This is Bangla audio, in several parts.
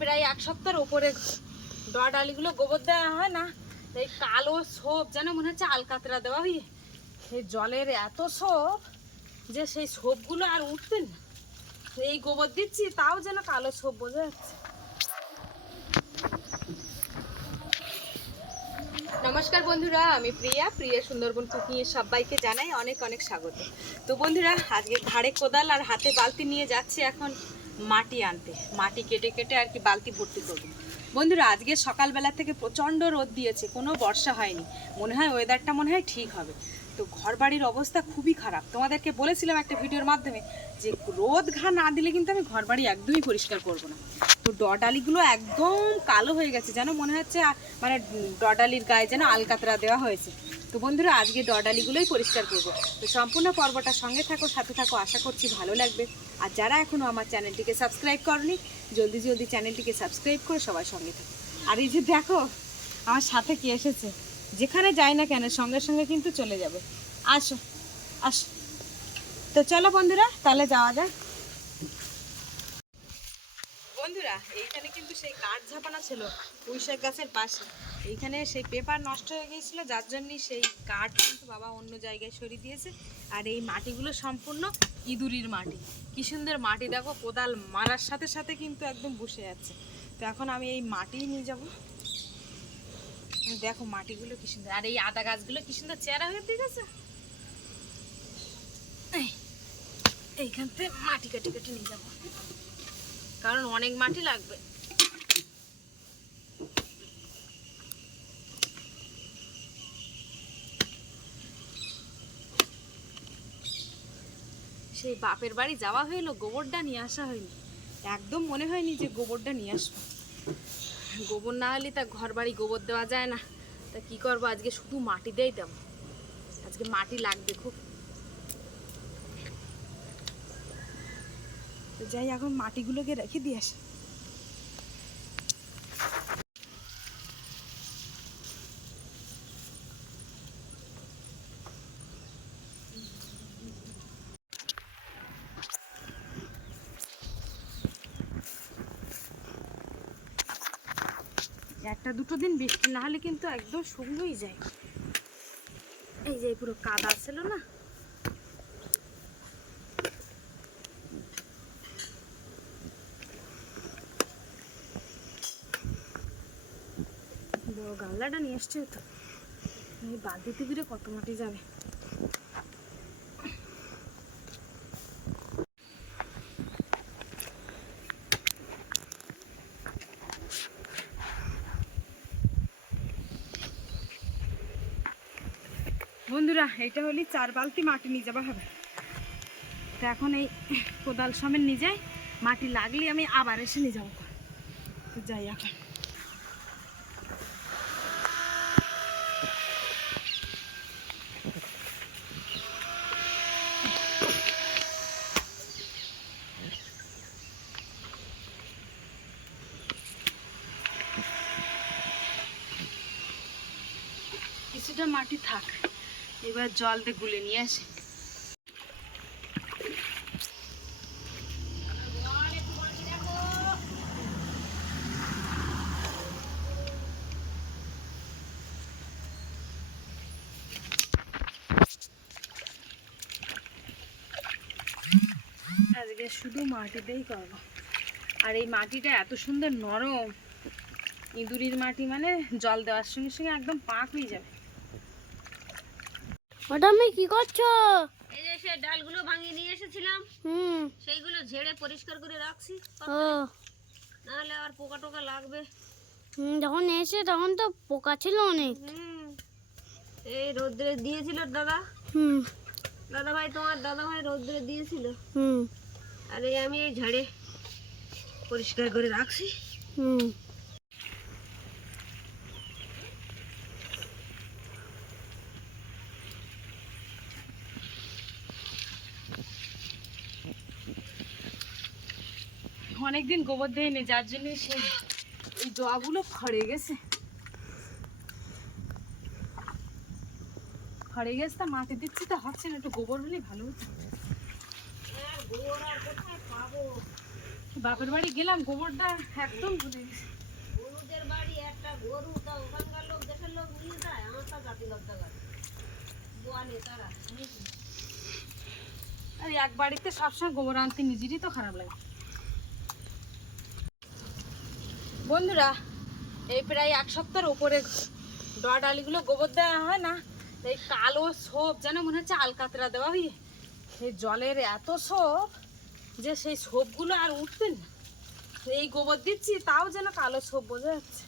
প্রায় এক সপ্তাহের ওপরে ডয়া ডালিগুলো গোবর দেওয়া হয় না, এই কালো সোপ যেন মনে হচ্ছে আলকাতরা দেওয়া হয়ে। এই জলের এত সোপ যে সেই সোপগুলো আর উঠবে না। এই গোবর দিচ্ছি, তাও যেন কালো সোপ বোঝা যাচ্ছে। নমস্কার বন্ধুরা, আমি প্রিয়া প্রিয়া সুন্দরবন কুকিং এর সবাইকে জানাই অনেক অনেক স্বাগত। তো বন্ধুরা, আজকে ঘাড়ে কোদাল আর হাতে বালতি নিয়ে যাচ্ছি এখন। মাটি আনতে, মাটি কেটে কেটে আর কি বালতি ভর্তি করব। বন্ধুরা, আজকে সকালবেলা থেকে প্রচণ্ড রোদ দিয়েছে, কোনো বর্ষা হয়নি। মনে হয় ওয়েদারটা মনে হয় ঠিক হবে। তো ঘর বাড়ির অবস্থা খুবই খারাপ। তোমাদেরকে বলেছিলাম একটা ভিডিওর মাধ্যমে যে রোদ ঘা না দিলে কিন্তু আমি ঘর বাড়ি একদমই পরিষ্কার করব না। তো ডডালিগুলো একদম কালো হয়ে গেছে, যেন মনে হচ্ছে মানে ডডালির গায়ে যেন আলকাতরা দেওয়া হয়েছে। তো বন্ধুরা, আজকে ডডালিগুলোই পরিষ্কার করব। তো সম্পূর্ণ পর্বটা সঙ্গে থাকো, সাথে থাকো, আশা করছি ভালো লাগবে। আর যারা এখনও আমার চ্যানেলটিকে সাবস্ক্রাইব করনি, জলদি জলদি চ্যানেলটিকে সাবস্ক্রাইব করে সবার সঙ্গে থাকো। আর এই যে দেখো, আমার সাথে কি এসেছে? যেখানে যাই না কেন, সঙ্গে সঙ্গে কিন্তু চলে যাবে। আসো, আস। তো চলো বন্ধুরা, তাহলে যাওয়া যাক। বন্ধুরা, এইখানে কিন্তু সেই কাঠ ঝাপানো ছিল, পুঁইশাক গাছের পাশে। এইখানে সেই পেপার নষ্ট হয়ে গিয়েছিল, যার জন্য সেই কাঠ কিন্তু বাবা অন্য জায়গায় সরিয়ে দিয়েছে। আর এই মাটিগুলো সম্পূর্ণ ইঁদুরির মাটি। কি সুন্দর মাটি, দেখো, কোদাল মারার সাথে সাথে কিন্তু একদম বসে যাচ্ছে তো এখন আমি এই মাটি নিয়ে যাব। দেখো মাটিগুলো কি সুন্দর। আর এই আদা গাছগুলো কি সুন্দর চেহারা হয়ে ঠিক আছে এইখান থেকে মাটি কেটে কেটে নিয়ে যাব। কারণ অনেক মাটি লাগবে। সেই বাপের বাড়ি যাওয়া হইল, গোবরটা নিয়ে আসা হয়নি। একদম মনে হয়নি যে গোবরটা নিয়ে আসব। গোবর না হলে তা ঘর বাড়ি গোবর দেওয়া যায় না। তা কি করব, আজকে শুধু মাটি দেই দেবো। আজকে মাটি লাগবে খুব। যাই, এখন মাটিগুলোকে রেখে দিয়ে আসি একটা দুটো দিন বৃষ্টি, না হলে কিন্তু একদম শুকনোই যায়। এই যে পুরো কাদা ছিল না? বড় গামলাটা নিয়ে এসছে তো। বালতিতে ঘিরে কত মাটি যাবে? বন্ধুরা, এটা হলি চার বালতি মাটি নিয়ে যাওয়া হবে। তো এখন এই কোদাল সমেত নিয়ে যাই, মাটি লাগলে আমি আবার এসে নিয়ে যাব। যাই এখন। কিছুটা মাটি থাক। এবার জল দিয়ে গুলে নিয়ে আসি। আজকে শুধু মাটিতেই করব। আর এই মাটিটা এত সুন্দর নরম, ইঁদুরির মাটি মানে জল দেওয়ার সঙ্গে সঙ্গে একদম পাক হয়ে যাবে। ওটা আমি কি করছ? এই যে সে ডালগুলো ভাঙিয়ে নিয়ে এসেছিলাম হুম। সেইগুলো ঝেড়ে পরিষ্কার করে রাখছি ও। নাহলে আর পোকা টোকা লাগবে। হুম, যখন এসে তখন তো পোকা ছিল অনেক। হুম। এই রোদ্রে দিয়েছিল দাদা। হুম। দাদা ভাই তোমার দাদা ভাই রোদ্রে দিয়েছিল। হুম। আর এই আমি এই ঝাড়ে পরিষ্কার করে রাখছি। হুম। অনেকদিন গোবর দেয়নি যার জন্য সেই এই জগুলো খড়ে গেছে। খড়ে গেছে তা মাটি দিচ্ছি তা হচ্ছে না একটু গোবর হলে ভালো হতো। বাপের বাড়ি গেলাম গোবরটা একদম ভুলে গেছি। হলুদের বাড়ি একটা গরু তা ওখানকার লোক দেশের লোক নিয়ে যায় আমার তা জাতি করে। আর এক বাড়িতে সবসময় গোবর আনতে নিজেরই তো খারাপ লাগে। বন্ধুরা, এই প্রায় এক সপ্তাহের উপরে ডয়া ডালিগুলো গোবর দেওয়া হয় না, এই কালো সোপ যেন মনে হচ্ছে আলকাতরা দেওয়া হয়ে সেই জলের এত সোপ যে সেই সোপগুলো আর উঠবে না। এই গোবর দিচ্ছি, তাও যেন কালো সোপ বোঝা যাচ্ছে।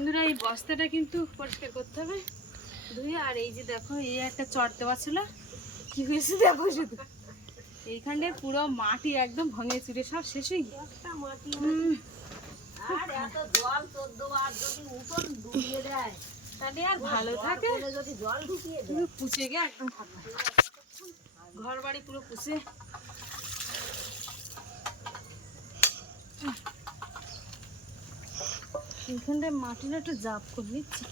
বন্ধুরা এই বস্তাটা কিন্তু পরিষ্কার করতে হবে ধুয়ে। আর এই যে দেখো এই একটা চট দেওয়া ছিল। কি হয়েছে দেখো শুধু। এইখানে পুরো মাটি একদম ভঙে চুরে সব শেষ হয়ে গিয়ে। আর এত জল চোদ্দ বার যদি উঠোন ডুবিয়ে দেয় তাহলে আর ভালো থাকে। যদি জল ঢুকিয়ে দেয়। পুরো পুচে গিয়ে একদম ঘর বাড়ি পুরো পুষে এইখানটায় মাটিটা একটু জাপ করে নিচ্ছি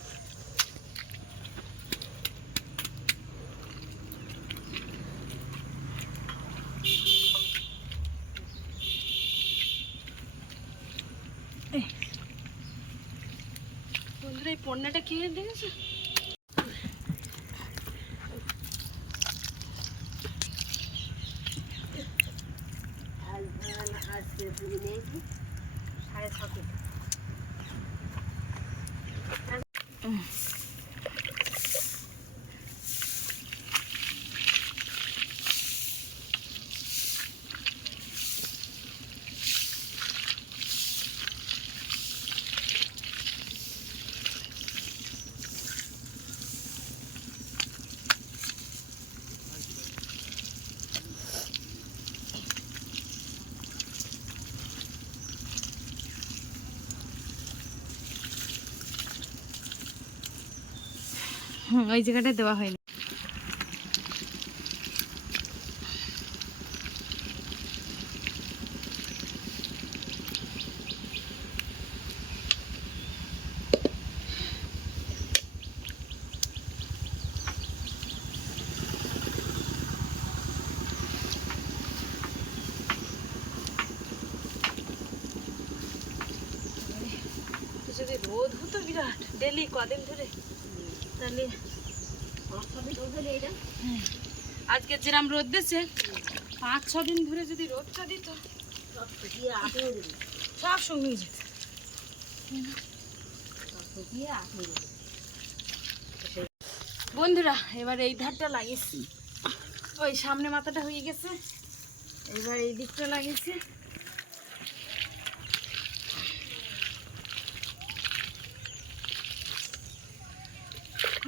এই। পণ্যটা কিনে দেখেছ? সাড়ে ছ হুম ওই জায়গাটা দেওয়া হয়নি তো যদি রোদ হতো বিরাট ডেলি কদিন ধরে তাহলে পাঁচ ছ দিন রোদে নেই এটা আজকে যেরাম রোদ দিচ্ছে পাঁচ, ছ দিন ধরে যদি রোদটা দিত, সব শুকিয়ে যেত। বন্ধুরা, এবার এই ধারটা লাগিয়েছি। ওই সামনে মাথাটা হয়ে গেছে, এবার এই দিকটা লাগিয়েছি।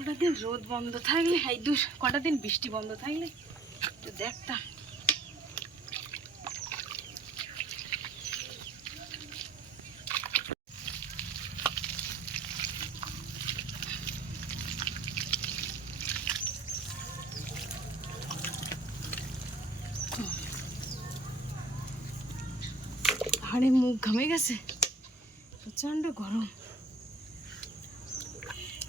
কটা দিন রোদ বন্ধ থাকলে? এই দু কটা দিন বৃষ্টি বন্ধ থাকলে? একটু দেখতাম। আরে মুখ ঘামে গেছে। প্রচণ্ড গরম।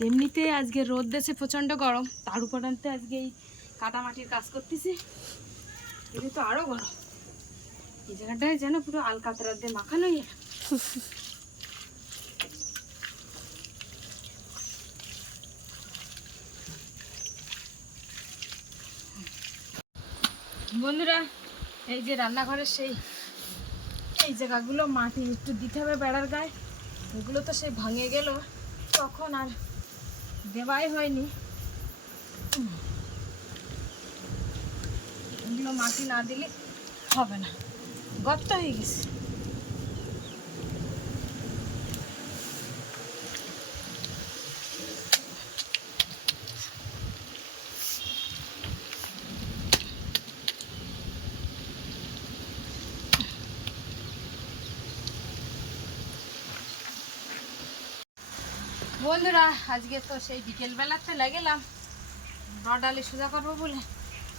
এমনিতে আজকে রোদ দেশে প্রচণ্ড গরম, তার উপর আনতে আজকে এই কাদামাটির কাজ করতেছি। এটা তো আরও গরম। এই জায়গাটায় যেন পুরো আলকাতরা দিয়ে মাখানো ইয়ে। বন্ধুরা, এই যে রান্নাঘরের সেই এই জায়গাগুলো মাটি একটু দিতে হবে বেড়ার গায়ে। এগুলো তো সেই ভাঙে গেল। তখন আর দেওয়াই হয়নি। এগুলো মাটি না দিলে হবে না। গর্ত হয়ে গেছে। বন্ধুরা, আজকে তো সেই বিকেলবেলাতে লাগেলাম। ডালি সোজা করব বলে।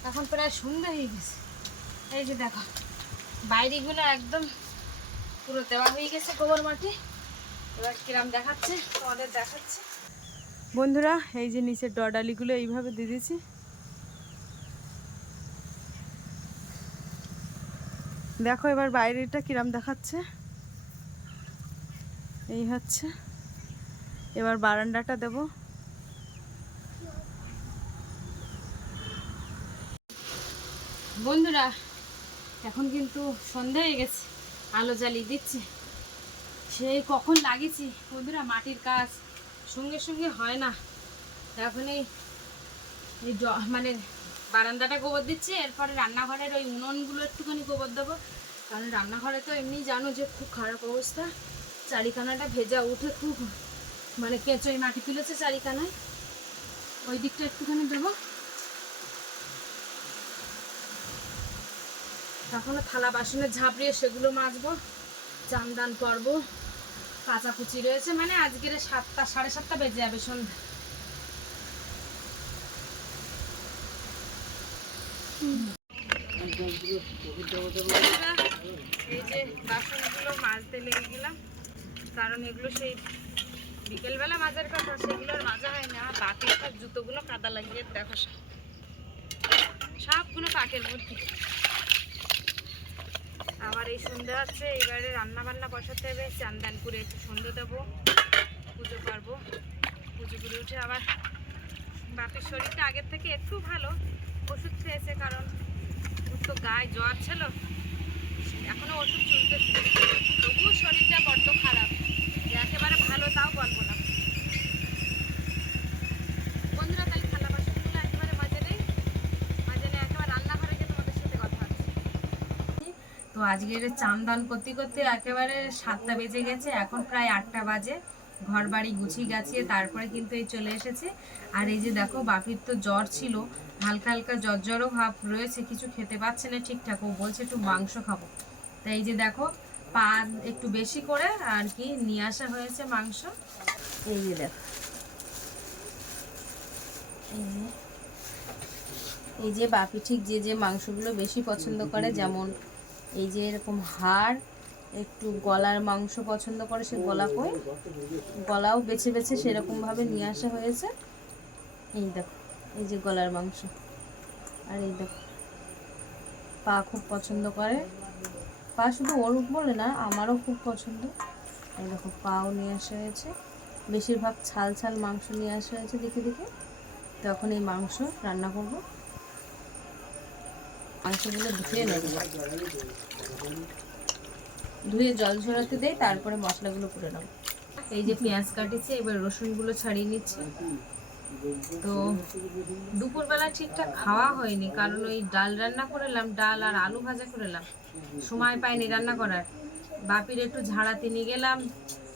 এখন প্রায় সন্ধ্যা হয়ে গেছে। এই যে দেখো, বাইরেগুলো একদম পুরো দেওয়া হয়ে গেছে গোবর মাটি। এবার কিরাম দেখাচ্ছে, তোমাদের দেখাচ্ছে। বন্ধুরা, এই যে নিচের ডডালিগুলো এইভাবে দিয়ে দিয়েছি। দেখো এবার বাইরেটা কিরাম দেখাচ্ছে। এই হচ্ছে। এবার বারান্দাটা দেব। বন্ধুরা, এখন কিন্তু সন্ধে হয়ে গেছে, আলো জ্বালিয়ে দিচ্ছে। সেই কখন লাগিয়েছি? বন্ধুরা, মাটির কাজ সঙ্গে সঙ্গে হয় না। এখন এই মানে বারান্দাটা গোবর দিচ্ছে, এরপরে রান্নাঘরের ওই উনুনগুলো একটুখানি গোবর দেবো। কারণ রান্নাঘরে তো এমনি জানো যে খুব খারাপ অবস্থা। চারিখানাটা ভেজা, উঠে খুব মানে কেঁচোই মাটি তুলেছে চারিখানায়। ওই দিকটা একটুখানি দেবো। তখনও থালা বাসনে ঝাঁপড়িয়ে সেগুলো মাজবো চান দান করব কাচাকুচি রয়েছে। মানে আজকের সাতটা, সাড়ে সাতটা বেজে যাবে সন্ধ্যা। এই যে বাসনগুলো মাজতে লেগে গেলাম, কারণ এগুলো সেই বিকেলবেলা মাজার কথা, সেগুলো আর মাজা হয় না বাকির সব জুতোগুলো কাদা লাগিয়ে দেখো সব। সবগুলো পাকের মধ্যে। আবার এই সন্ধ্যা আছে, এবারে রান্না বান্না বসাতে হবে। চান্দান করে একটু সন্ধ্যে দেবো, পুজো করব পুজো করে উঠে আবার বাপির শরীরটা আগের থেকে একটু ভালো, ওষুধ খেয়েছে কারণ তো গায়ে জ্বর ছিল। এখনও ওষুধ চলতে তবুও শরীরটা বড্ড খারাপ। ভালো, তাও বলব না। বন্ধুরা, তাহলে একেবারে মাঝে নেই। মাঝে নেই একেবারে রান্নাঘরে গিয়ে তোমাদের সাথে কথা তো আজকের চান দান করতে করতে একেবারে সাতটা বেজে গেছে, এখন প্রায় আটটা বাজে। ঘর বাড়ি গুছিয়ে গাছিয়ে তারপরে কিন্তু এই চলে এসেছে। আর এই যে দেখো, বাপির তো জ্বর ছিল, হালকা হালকা জ্বর জ্বরও ভাব রয়েছে, কিছু খেতে পাচ্ছে না ঠিকঠাক। ও বলছে একটু মাংস খাব। তাই এই যে দেখো পা একটু বেশি করে আর কি নিয়ে আসা হয়েছে মাংস। এই যে দেখো। এই যে। বাপি ঠিক যে যে মাংসগুলো বেশি পছন্দ করে, যেমন এই যে এরকম হাড়, একটু গলার মাংস পছন্দ করে সে গলা কই। গলাও বেছে বেছে সেরকম ভাবে নিয়ে আসা হয়েছে। এই দেখো, এই যে গলার মাংস। আর এই দেখো, পা খুব পছন্দ করে। পা শুধু ওর বলে না, আমারও খুব পছন্দ। এই দেখো, পাও নিয়ে আসা হয়েছে। বেশিরভাগ ছাল ছাল মাংস নিয়ে আসা হয়েছে দেখে দেখে। তখন এই মাংস রান্না করব। মাংসগুলো ধুয়ে নেব। ধুয়ে জল ঝরাতে দেই, তারপরে মশলাগুলো করে নেব। এই যে পেঁয়াজ কাটিছে এবার রসুনগুলো ছাড়িয়ে নিচ্ছে। তো দুপুরবেলা ঠিকঠাক খাওয়া হয়নি, কারণ ওই ডাল রান্না করলাম, ডাল আর আলু ভাজা করলাম। সময় পাইনি রান্না করার। বাপির একটু ঝাড়াতে নিয়ে গেলাম,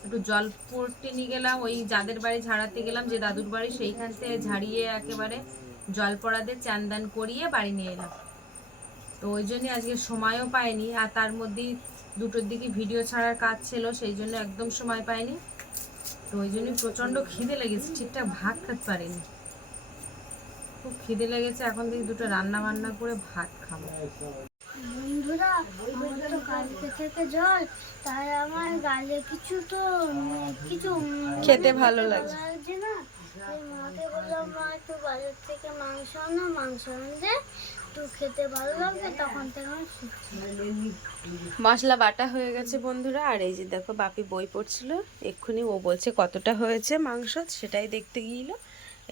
একটু জল পড়তে নিয়ে গেলাম, ওই যাদের বাড়ি ঝাড়াতে গেলাম, যে দাদুর বাড়ি, সেইখান থেকে ঝাড়িয়ে একেবারে জল পড়াতে চান করিয়ে বাড়ি নিয়ে এলাম। তো ওই জন্যে আজকে সময়ও পাইনি, আর তার মধ্যেই দুটোর দিকে ভিডিও ছাড়ার কাজ ছিল, সেই জন্য একদম সময় পাইনি। তো ওই জন্যই প্রচণ্ড খিদে লেগেছে ঠিকঠাক ভাত খেতে পারিনি। খুব খিদে লেগেছে এখন থেকে দুটো রান্না বান্না করে ভাত খাব। বন্ধুরা আমার তো কালকে থেকে জল তাই আমার গালে কিছু তো কিছু খেতে ভালো লাগছে। না। মাকে বললাম মা একটু বাজার থেকে মাংস আনো মাংস আনলে মশলা বাটা হয়ে গেছে বন্ধুরা, আর এই যে দেখো বাপি বই পড়ছিল, এক্ষুনি ও বলছে কতটা হয়েছে মাংস, সেটাই দেখতে গিয়েছিল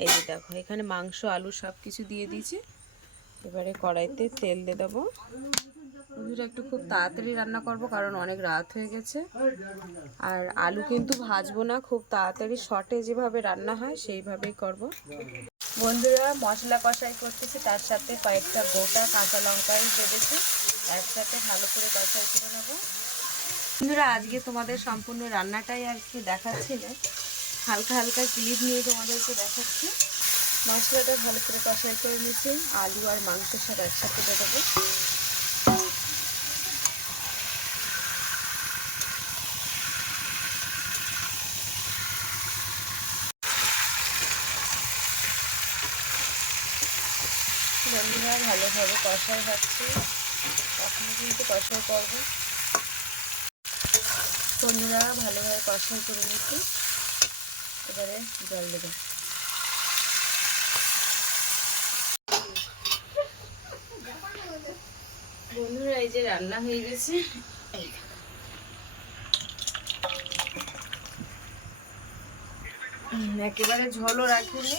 এই যে দেখো, এখানে মাংস, আলু সব কিছু দিয়ে দিয়েছি। এবারে কড়াইতে তেল দিয়ে দেবো। বন্ধুরা, একটু খুব তাড়াতাড়ি রান্না করব, কারণ অনেক রাত হয়ে গেছে। আর আলু কিন্তু ভাজবো না, খুব তাড়াতাড়ি শর্টে যেভাবে রান্না হয়, সেইভাবেই করব। বন্ধুরা, মশলা কষাই করতেছি, তার সাথে কয়েকটা গোটা কাঁচা লঙ্কাও দেবেছি একসাথে ভালো করে কষাই করে নেব। বন্ধুরা, আজকে তোমাদের সম্পূর্ণ রান্নাটাই আর কি দেখাচ্ছি না। হালকা হালকা ক্লিপ নিয়ে তোমাদেরকে দেখাচ্ছি। মশলাটা ভালো করে কষাই করে নিয়েছি। আলু আর মাংসের সাথে একসাথে দেবো। বন্ধুরা, ভালোভাবে কষাই হচ্ছে। এখনও কিন্তু কষাই করব। বন্ধুরা, ভালোভাবে কষাই করে নিচ্ছি। এবারে জল দেবো। বন্ধুরা, এই যে রান্না হয়ে গেছে। একেবারে ঝোলও রাখিনি।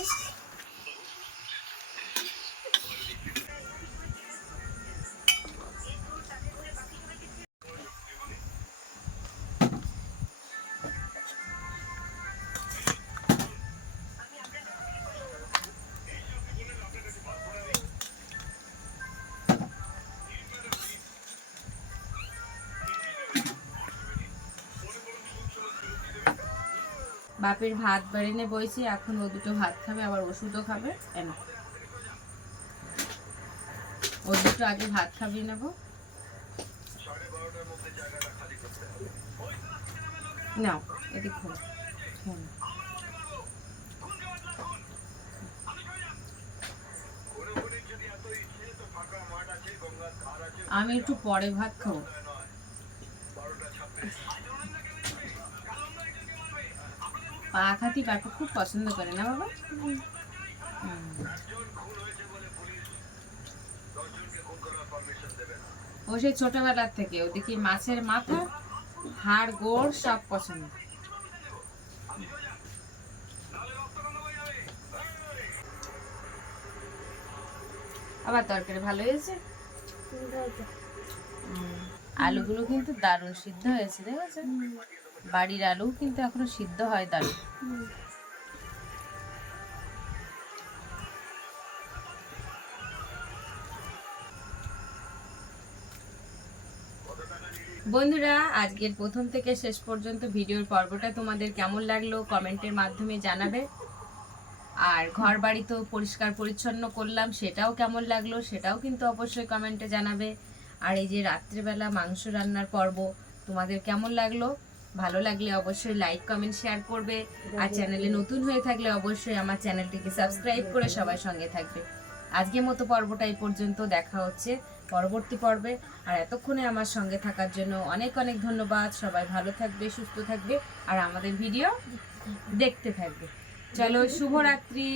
বাপের ভাত বেড়ে বইছি, এখন ও দুটো ভাত খাবে, আবার ওষুধও খাবে কেন ও দুটো আগে ভাত খাবিয়ে নেব। নাও, এদিক খোলো আমি একটু পরে ভাত খাব। পাখাতি কাকু খুব পছন্দ করে না বাবা? ও সেই ছোটবেলার থেকে ওদিকে মাছের মাথা হাড় গোড় সব পছন্দ। আবার তরকারি ভালো হয়েছে। আলুগুলো কিন্তু দারুণ সিদ্ধ হয়েছে দেখেছ? বাড়ির আলু কিন্তু এখনও সিদ্ধ হয় দারুণ বন্ধুরা, আজকের প্রথম থেকে শেষ পর্যন্ত ভিডিওর পর্বটা তোমাদের কেমন লাগল কমেন্টের মাধ্যমে জানাবে। আর ঘর বাড়ি তো পরিষ্কার পরিচ্ছন্ন করলাম, সেটাও কেমন লাগল সেটাও কিন্তু অবশ্যই কমেন্টে জানাবে। আর এই যে রাত্রেবেলা মাংস রান্নার পর্ব, তোমাদের কেমন লাগল? ভালো লাগলে অবশ্যই লাইক কমেন্ট শেয়ার করবে। আর চ্যানেলে নতুন হয়ে থাকলে অবশ্যই আমার চ্যানেলটিকে সাবস্ক্রাইব করে সবাই সঙ্গে থাকবে। আজকের মতো পর্বটা এই পর্যন্ত দেখা হচ্ছে পরবর্তী পর্বে। আর এতক্ষণে আমার সঙ্গে থাকার জন্য অনেক অনেক ধন্যবাদ। সবাই ভালো থাকবে সুস্থ থাকবে আর আমাদের ভিডিও দেখতে থাকবে। চলো শুভরাত্রি।